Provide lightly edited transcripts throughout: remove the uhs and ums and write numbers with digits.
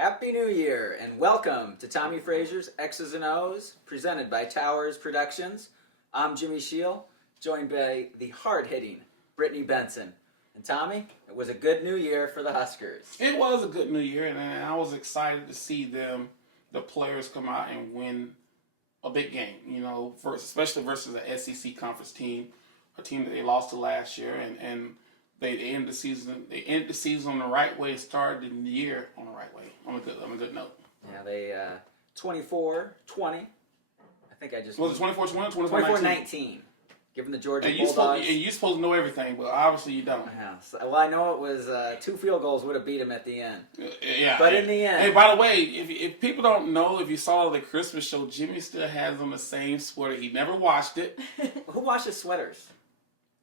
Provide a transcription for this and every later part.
Happy New Year and welcome to Tommie Frazier's X's and Os, presented by Towers Productions. I'm Jimmy Shield, joined by the hard-hitting Brittany Benson. And Tommy, it was a good New Year for the Huskers. It was a good New Year, and I was excited to see the players come out and win a big game. You know, especially versus an SEC conference team, a team that they lost to last year, and they end the season. They end the season on the right way. Started the year on the right way. On a good note. Yeah, they 24-20. I think I just was it 24-20, 24-19. Given the Georgia Bulldogs. You're supposed to know everything, but obviously you don't. Yeah. Well, I know it was 2 field goals would have beat him at the end. Yeah. But in the end. Hey, by the way, if people don't know, if you saw the Christmas show, Jimmy still has on the same sweater. He never washed it. Who washes sweaters?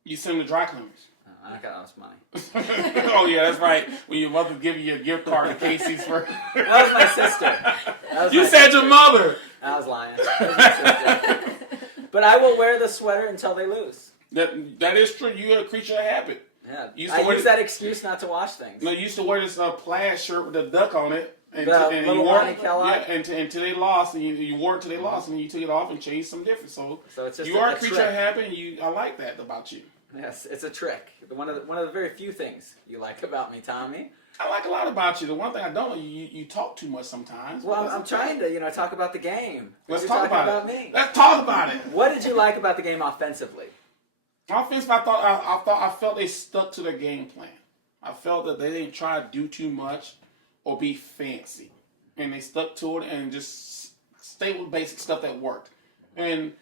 You send them to dry cleaners. I got lost money. Oh yeah, that's right. When your mother give you a gift card to Casey's for that was my sister. You said your mother. I was lying. That was my sister. But I will wear the sweater until they lose. That is true. You're a creature of habit. Yeah. I use that excuse not to wash things. No, you used to wear this plaid shirt with a duck on it. And little you wore it, yeah, until they lost, and you wore it until they lost, and then you took it off and changed something different. So it's just you are a trick. creature of habit, and I like that about you. Yes, it's a trick. One of the very few things you like about me, Tommy. I like a lot about you. The one thing I don't know, you talk too much sometimes. Well, I'm trying to talk about the game. Let's talk about me. Let's talk about it. What did you like about the game offensively? Offensively, I felt they stuck to their game plan. I felt that they didn't try to do too much or be fancy, and they stuck to it and just stayed with basic stuff that worked. And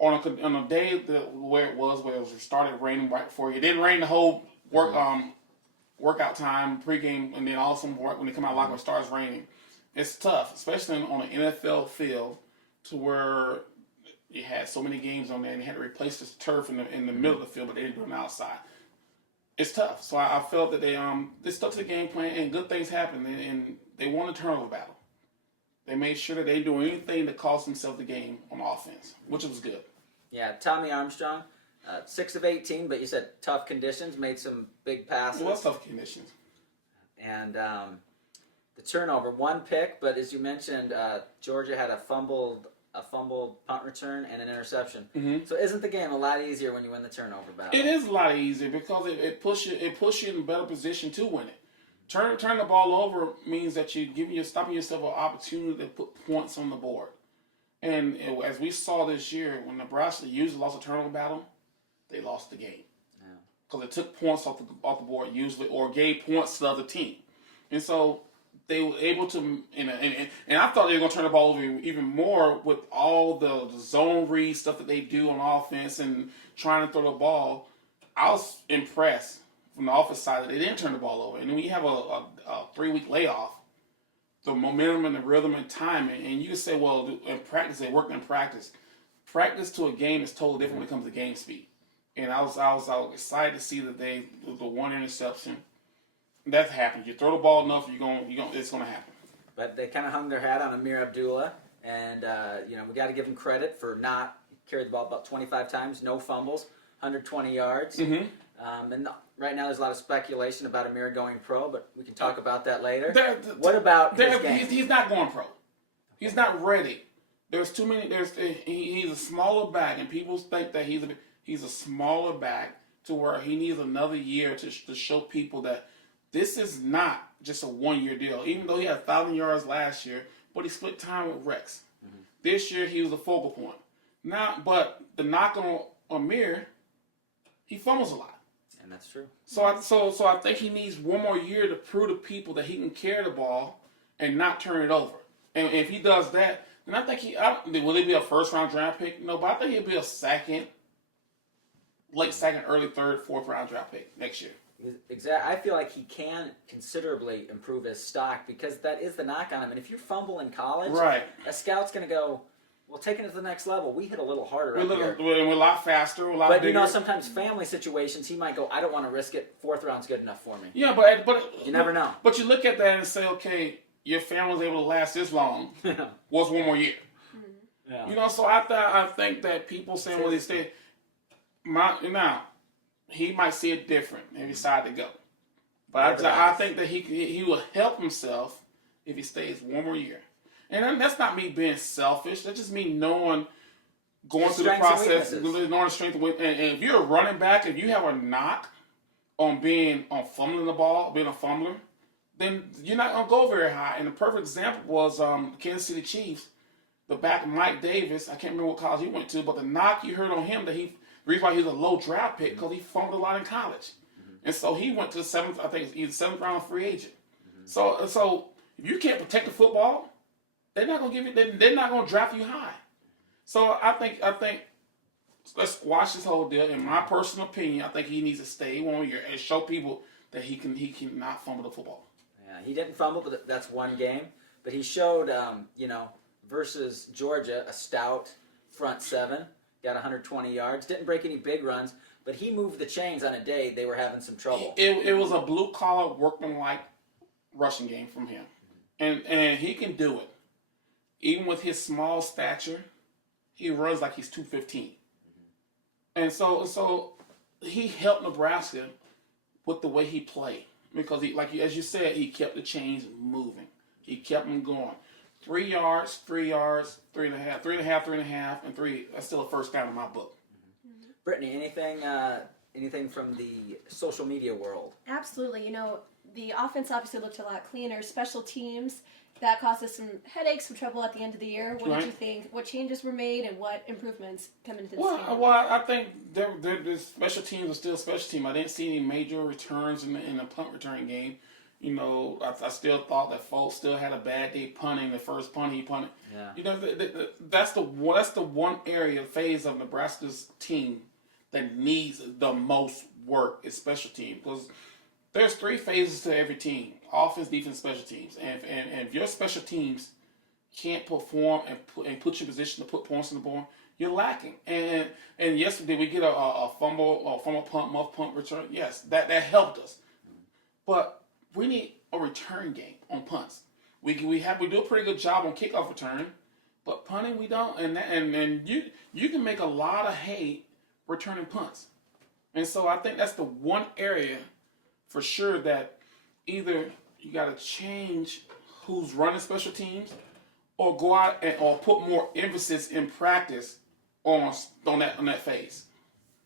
on a day where it started raining right before you. It didn't rain the whole workout time, pregame, and then all of a sudden when they come out locker, it starts raining. It's tough, especially on an NFL field, to where you had so many games on there and you had to replace the turf in the middle of the field, but they didn't do it outside. It's tough. So I felt that they stuck to the game plan and good things happened, and they won a turnover battle. They made sure that they didn't do anything that cost themselves the game on offense, which was good. Yeah, Tommy Armstrong, 6 of 18, but you said tough conditions, made some big passes. It was tough conditions. And the turnover, 1 pick, but as you mentioned, Georgia had a fumbled punt return and an interception. Mm-hmm. So isn't the game a lot easier when you win the turnover battle? It is a lot easier because it puts you in a better position to win it. Turn the ball over means that you're stopping yourself an opportunity to put points on the board. And as we saw this year, when Nebraska usually lost a turnover battle, they lost the game. Because it took points off the board usually, or gave points to the other team. And so they were able to, and I thought they were going to turn the ball over even more with all the zone read stuff that they do on offense and trying to throw the ball. I was impressed from the offense side that they didn't turn the ball over. And then when you have a 3-week layoff, the momentum and the rhythm and timing, and you can say, well, in practice, they worked in practice. Practice to a game is totally different when it comes to game speed. And I was excited to see that the 1 interception. That happened. You throw the ball enough, it's going to happen. But they kind of hung their hat on Amir Abdullah, and we got to give him credit for not carried the ball about 25 times, no fumbles, 120 yards. Mm-hmm. And right now there's a lot of speculation about Amir going pro, but we can talk about that later. What about his game? He's not going pro. He's not ready. There's too many. He's a smaller back, and people think that he's a smaller back to where he needs another year to show people that this is not just a 1-year deal. Even though he had 1,000 yards last year, but he split time with Rex. Mm-hmm. This year he was a focal point. But the knock on Amir, he fumbles a lot. And that's true. So I think he needs 1 more year to prove to people that he can carry the ball and not turn it over. And if he does that, then I think will he be a first-round draft pick? No, but I think he'll be a late second, early third, fourth-round draft pick next year. Exactly. I feel like he can considerably improve his stock because that is the knock on him. And if you fumble in college, right, a scout's going to go, well, taking it to the next level, we hit a little harder up here. We're a lot faster, a lot bigger. But, sometimes family situations, he might go, I don't want to risk it. 4th round's good enough for me. Yeah, but you never know. But you look at that and say, okay, your family was able to last this long. What's 1 more year? Yeah. So I think that people saying, well, they say, now, he might see it different and decide to go. But I think that he will help himself if he stays one more year. And then that's not me being selfish. That's just me knowing, going through the process, knowing the strength and weakness. And if you're a running back, if you have a knock on fumbling the ball, being a fumbler, then you're not going to go very high. And the perfect example was Kansas City Chiefs, the back Mike Davis. I can't remember what college he went to, but the knock you heard on him, the reason why he's a low draft pick, because he fumbled a lot in college. And so he went to the seventh, I think it's either seventh round free agent. So if you can't protect the football, they're not going to give you. They're not going to draft you high. So I think let's squash this whole deal. In my personal opinion, I think he needs to stay 1 year and show people that he cannot fumble the football. Yeah, he didn't fumble, but that's one game. But he showed, versus Georgia, a stout front seven, got 120 yards, didn't break any big runs, but he moved the chains on a day they were having some trouble. It was a blue collar workman-like rushing game from him, and he can do it. Even with his small stature, he runs like he's 215. And so he helped Nebraska with the way he played. Because, as you said, he kept the chains moving. He kept them going. 3 yards, 3 yards, 3.5, 3.5, 3.5, and 3. That's still a first down in my book. Brittany, anything from the social media world? Absolutely. The offense obviously looked a lot cleaner. Special teams, that caused us some headaches, some trouble at the end of the year. What did you think? What changes were made and what improvements come into this game? Well, I think the special teams are still special teams. I didn't see any major returns in the punt return game. I still thought that Foles still had a bad day punting. The first punt he punted. Yeah. That's the one phase of Nebraska's team that needs the most work is special team, because there's 3 phases to every team: offense, defense, special teams. And if your special teams can't perform and put you in position to put points on the board, you're lacking. And yesterday we get a fumble punt, muff punt return. Yes, that helped us. But we need a return game on punts. We do a pretty good job on kickoff return, but punting we don't. And you can make a lot of hay returning punts. And so I think that's the one area for sure that either you got to change who's running special teams, or go out or put more emphasis in practice on that phase.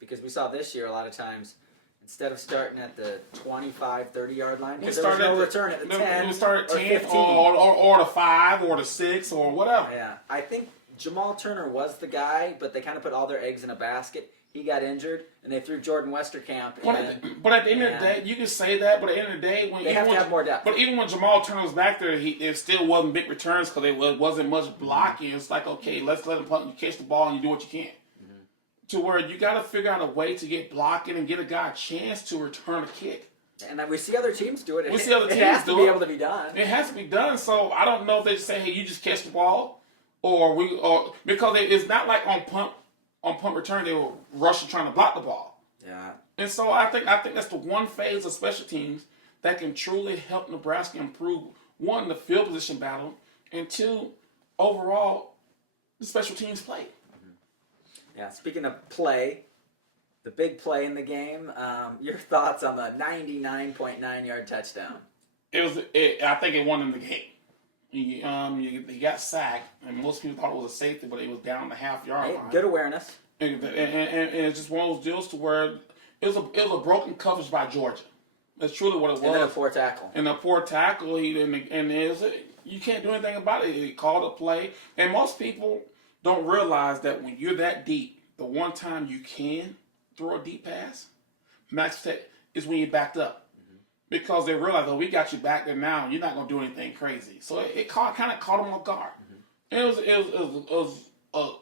Because we saw this year a lot of times, instead of starting at the 25, 30-yard line, we because there was no return at the 10 we start at 10 15. or the 5 or the 6 or whatever. Yeah, I think Jamal Turner was the guy, but they kind of put all their eggs in a basket. He got injured, and they threw Jordan Westerkamp in. But at the end of the day, you can say that, but at the end of the day, they have to have more depth. But even when Jamal Turner was back there, it still wasn't big returns because it wasn't much blocking. It's like, okay, let's let him punt, you catch the ball, and you do what you can. To where you got to figure out a way to get blocking and get a guy a chance to return a kick. And we see other teams do it. We see other teams it has to do be it. able to be done. It has to be done. So I don't know if they just say, hey, you just catch the ball, or because it's not like on punt return they were rushing trying to block the ball. Yeah. And so I think that's the one phase of special teams that can truly help Nebraska improve, 1, the field position battle, and 2, overall the special teams play. Yeah, speaking of play, the big play in the game, your thoughts on the 99.9-yard touchdown? I think it won him the game. He got sacked, and most people thought it was a safety, but it was down the half-yard line. Good awareness. And it's just one of those deals to where it was a broken coverage by Georgia. That's truly what it was. And then a poor tackle. And a poor tackle, you can't do anything about it. He called a play, and most people don't realize that when you're that deep, the one time you can throw a deep pass, max tech, is when you're backed up. Because they realize, we got you back there now. You're not going to do anything crazy. So it kind of caught them off guard. And it was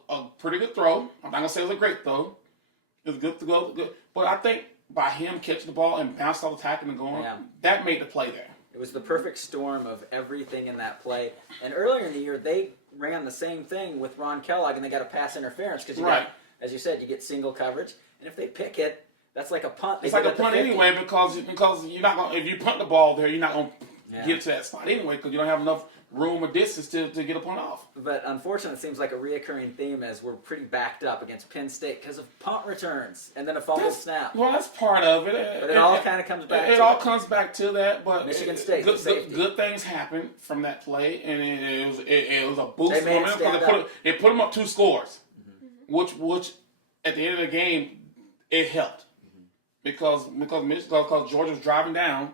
a pretty good throw. I'm not going to say it was a great throw. It was good to go. Good. But I think by him catching the ball and bouncing off the tackle and going, that made the play there. It was the perfect storm of everything in that play. And earlier in the year, they ran the same thing with Ron Kellogg, and they got a pass interference because as you said, you get single coverage. And if they pick it, that's like a punt. It's like a punt anyway because you're not going. If you punt the ball there, you're not going to get to that spot anyway because you don't have enough room or distance to get a punt off. But unfortunately, it seems like a reoccurring theme as we're pretty backed up against Penn State because of punt returns and then a fumble snap. Well, that's part of it. But it all kind of comes back. It all comes back to that. But Michigan State, good things happened from that play, and it was a boost They for made them it stand because up. it put them up 2 scores, which at the end of the game it helped because Georgia was driving down.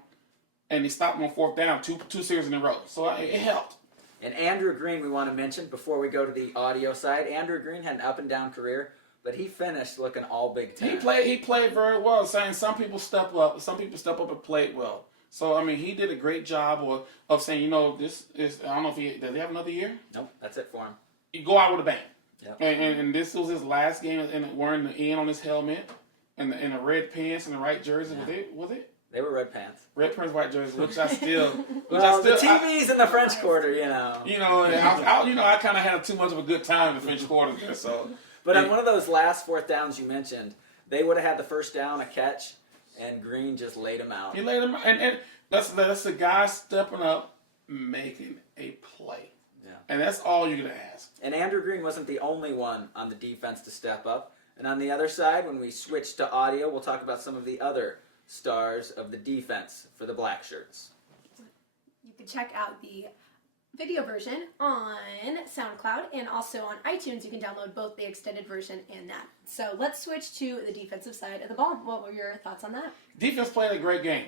And he stopped him on 4th down, two series in a row. So it helped. And Andrew Green, we want to mention before we go to the audio side. Andrew Green had an up and down career, but he finished looking all Big Ten. He played very well. Saying some people step up and played well. So I mean, he did a great job of saying, this is. I don't know if does he have another year? Nope, that's it for him. You go out with a bang. Yep. And this was his last game, and wearing the N on his helmet, and the red pants and the right jersey. Yeah. Was it? They were red pants. Red pants, white jerseys, which I still. The TV's in the French Quarter, I kind of had too much of a good time in the French Quarter there, so. But on one of those last 4th downs you mentioned, they would have had the first down, a catch, and Green just laid him out. He laid him out, and that's the guy stepping up, making a play. Yeah. And that's all you're gonna ask. And Andrew Green wasn't the only one on the defense to step up. And on the other side, when we switch to audio, we'll talk about some of the other stars of the defense for the Black Shirts. You can check out the video version on SoundCloud and also on iTunes. You can download both the extended version and that. So let's switch to the defensive side of the ball. What were your thoughts on that? Defense played a great game.